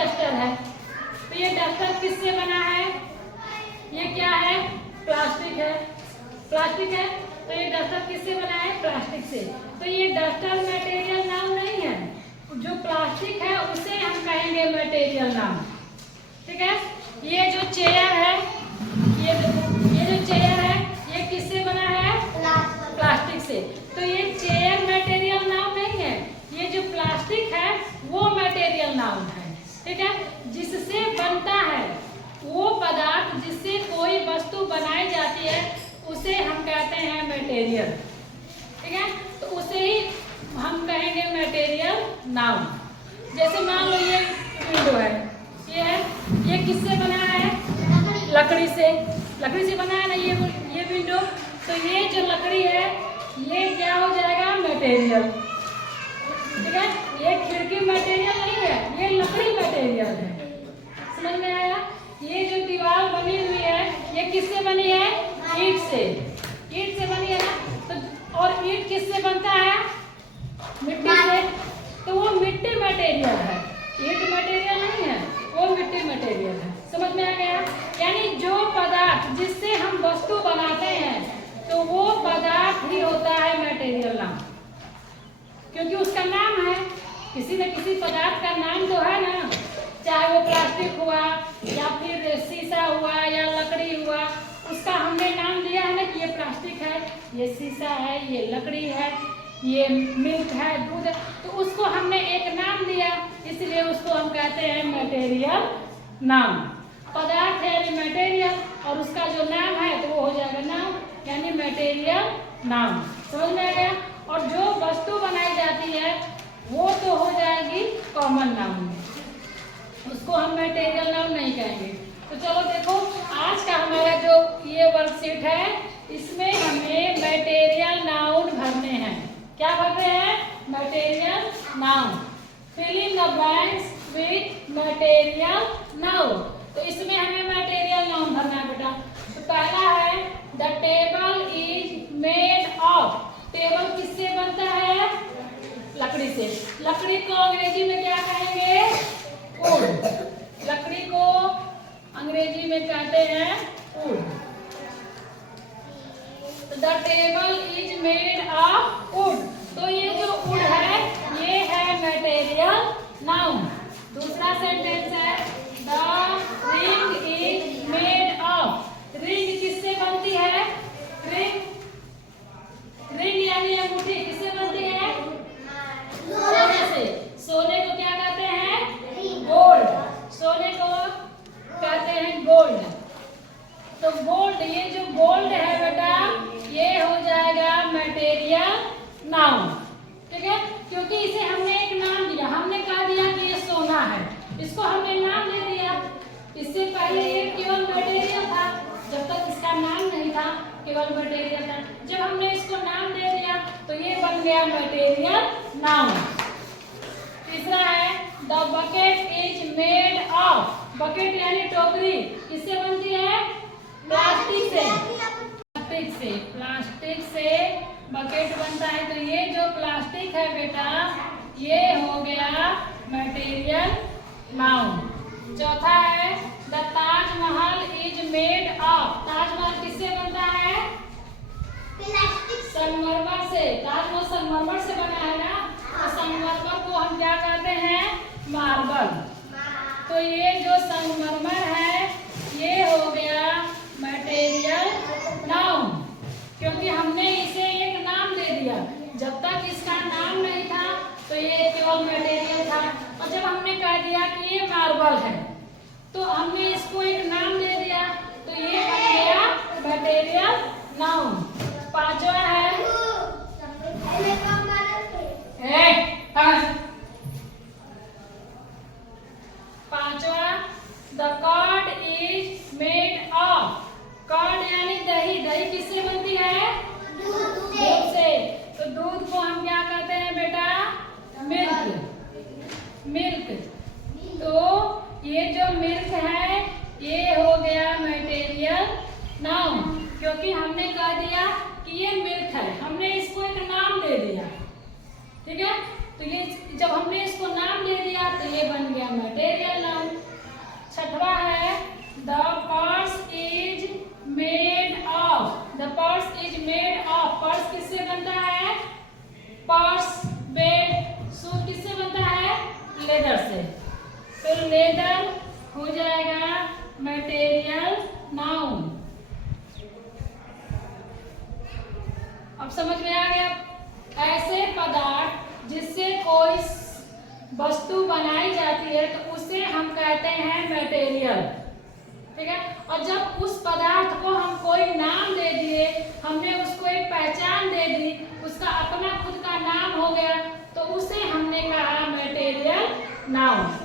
Duster है, तो ये डस्टर किससे बना है? ये क्या है? प्लास्टिक है। प्लास्टिक है तो ये डस्टर किससे बना है? प्लास्टिक से। तो ये डस्टर मटेरियल नाउन नहीं है, जो प्लास्टिक है उसे हम कहेंगे मटेरियल नाउन। ठीक है। ये जो चेयर है, ये जो चेयर है ये किससे बना है? प्लास्टिक से। तो ये चेयर मटेरियल नाउन नहीं है, ये जो प्लास्टिक है वो मटेरियल नाउन है। ठीक है। जिससे बनता है वो पदार्थ, जिससे कोई वस्तु बनाई जाती है उसे हम कहते हैं मटेरियल। ठीक है। तो उसे ही हम कहेंगे मटेरियल नाउन। जैसे मान लो ये विंडो है, ये किससे बना है? लकड़ी से। लकड़ी से बना है ना ये विंडो। तो ये जो लकड़ी है ये क्या हो जाएगा? मटेरियल। ठीक है। ये खिड़की मटेरियल नहीं है, ये लकड़ी मटेरियल है। समझ में आया? ये जो दीवार बनी हुई है ये किससे बनी है? ईंट से। ईंट से बनी है ना। तो और ईंट किससे बनता है? मिट्टी से। तो वो मिट्टी मटेरियल है, ईंट मटेरियल नहीं है, वो मिट्टी मटेरियल है। समझ में आ गया? यानी जो पदार्थ जिससे हम वस्तु बनाते हैं तो वो पदार्थ ही होता है मटेरियल नाम, क्योंकि उसका नाम है। किसी न किसी पदार्थ का नाम तो है ना, चाहे वो प्लास्टिक हुआ या फिर शीशा हुआ या लकड़ी हुआ, उसका हमने नाम दिया है ना कि ये प्लास्टिक है, ये शीशा है, ये लकड़ी है, ये मिल्क है, दूध है। तो उसको हमने एक नाम दिया, इसलिए उसको हम कहते हैं मटेरियल नाम। पदार्थ है यानी मटेरियल, और उसका जो नाम है तो वो हो जाएगा नाम, यानी मटेरियल नाम। समझ में आ गया? और जो वस्तु बनाई जाती है वो तो हो जाएगी कॉमन नाउन, उसको हम मटेरियल नाउन नहीं कहेंगे। तो चलो देखो, आज का हमारा जो ये वर्कशीट है इसमें हमें मटेरियल नाउन भरने हैं। क्या भर रहे हैं? Material noun. Fill in the blanks with material noun. तो इसमें हमें मटेरियल नाउन भरना है बेटा। तो पहला है the table is made of. Table किससे बनता है? लकड़ी से। लकड़ी को अंग्रेजी में क्या कहेंगे? वुड। लकड़ी को अंग्रेजी में कहते हैं would. The table is made of would. तो ये जो वुड है ये है मटेरियल नाउन। दूसरा सेंटेंस है the ring is made of. Ring किससे बनती है? रिंग यानी अंगूठी किससे बनती है? सोने से। सोने को क्या कहते हैं? गोल्ड। सोने को कहते हैं गोल्ड। तो गोल्ड, ये जो गोल्ड है बेटा ये हो जाएगा मटेरियल नाउन। ठीक है। क्योंकि इसे हमने एक नाम दिया, हमने कह दिया कि ये सोना है, इसको हमने नाम दे दिया। इससे पहले ये केवल मटेरियल था, जब तक इसका नाम नहीं था केवल मटेरियल था। जब हमने इसको नाम दे दिया तो ये बन गया मटेरियल नाउन। तीसरा है the bucket is made of. Bucket यानी टोकरी किससे बनती है? प्लास्टिक से। प्लास्टिक से बकेट बनता है। तो ये जो प्लास्टिक है बेटा ये हो गया मटेरियल नाउन। चौथा है the Taj Mahal is made of. Taj Mahal किससे बनता है? संगमरमर से। ताजमहल संगमरमर से बना है ना। तो संगमरमर को हम क्या कहते हैं? मार्बल। तो ये जो संगमरमर है ये हो गया मटेरियल नाउन, क्योंकि हमने इसे एक नाम दे दिया। जब तक इसका नाम नहीं था तो ये केवल मटेरियल था, और जब हमने कह दिया कि ये मार्बल है तो हमने इसको एक नाम दे दिया, तो ये बन गया मटेरियल नाउन। पांचवा है the curd is made of. Curd यानी दही। दही किससे बनती है? दूध से। तो दूध को हम क्या कहते हैं बेटा? मिल्क। तो ये जो मिल्क है ये हो गया मटेरियल नाउन, क्योंकि हमने कह दिया कि ये मिल्क है, हमने इसको एक नाम दे दिया। ठीक है। तो ये जब हमने इसको नाम दे दिया तो ये बन गया मटेरियल नाउन। लेदर से, तो लेदर हो जाएगा मटेरियल नाउन। अब समझ में आ गया? ऐसे पदार्थ जिससे कोई वस्तु बनाई जाती है तो उसे हम कहते हैं मटेरियल, ठीक है। और जब उस पदार्थ को हम कोई नाम दे दिए, हमने उसको एक पहचान दे दी, उसका अपना खुद का नाम हो गया, तो उसे हमने कहा मटेरियल नाउन।